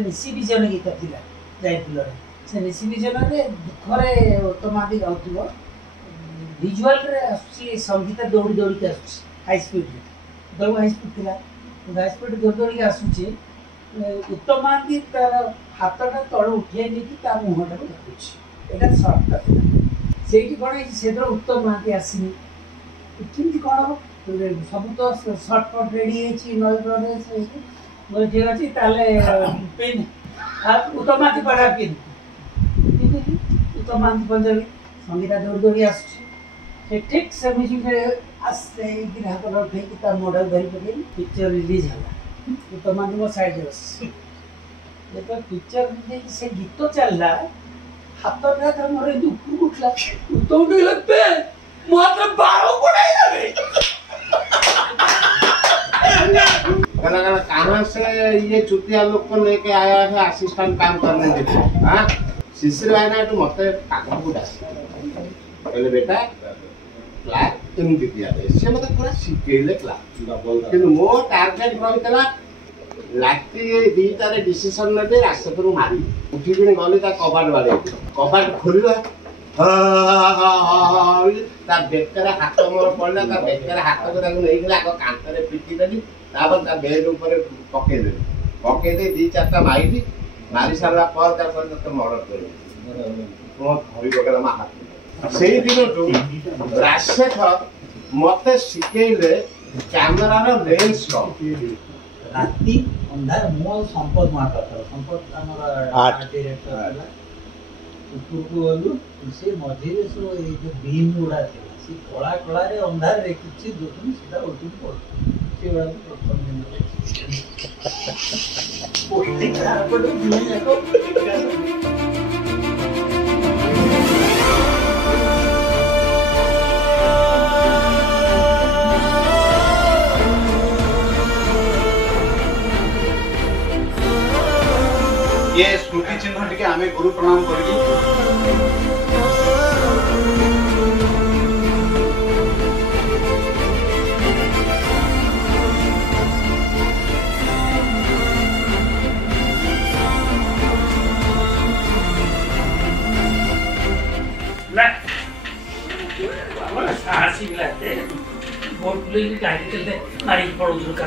Nishi vision गीत थिला जाइतिलो से निशी विजन रे दुखरे ऑटोमेटिक गाउथिबो विजुअल रे आसी संगीत दौड़ी दौड़ी के आसी हाई स्पीड रे दौ हाई स्पीड थिला हाई स्पीड दौड़ी दौड़ी के आसुची ऑटोमेटिक तार हाथटा तळ उठे नि कि ता मुहटा को देखुची एटा शॉर्ट कट सेठी कोन सेदर उत्तम माती आसीनी किंति कोन सब तो शॉर्टकट रेडी हेची नय रे बोले ठीक अच्छे ताले पिन उत्तमाती पढ़ा पिन उत्तमाती पंजाबी संगीता दौड़ दौड़ी आस ठीक से म्यूजिक आस्ते हाथ उठे मोड़ धरी पकड़ पिक्चर रिलीज है उत्तमाती मो साइड जो पिक्चर रिलीज से गीत चलला हाथ मोर दुख उठला उत्तम लगते मात्र 12 पढ़ाई कहाँ से ये चुतिया लोग को लेके आया है असिस्टेंट काम करने के लिए हाँ शिशिर भाई ना तो मत पाखु पहले बेटा क्लास तुम दिया से मत पूरा शिखेले क्लास कि मो टार्गेट रही राति दीटार डिसीजन ने रास्ता पर मारी उठी गली कबाट बाड़े कबाट खोल बेकर हाथ मोर पड़ा बेकर हाथ को नहीं कांतर पिटी देली बेड ऊपर पकईदे दी चार मारी मारी सारा पर मर्डर कर धरी पकड़ा मा हाथ से दिन राजशेखर मत शिखेले कैमेरार लेंस राति अंधार मो संपद मार्केटर संपद हमर आर्ट डायरेक्टर उपरको गलु से मझिरे सो ए जो बीम गुडा थिला से कला कला रे अंधार रे किछि दोतुन सीधा उठिन पड़ से बड़ा प्रथम दिन पोस्टिंग आपको दुनिया को ये स्मृति चिन्ह टिके आमे गुरु प्रणाम करी साहसी मिलाते बहुत गाड़ी चलते मारी पड़ो का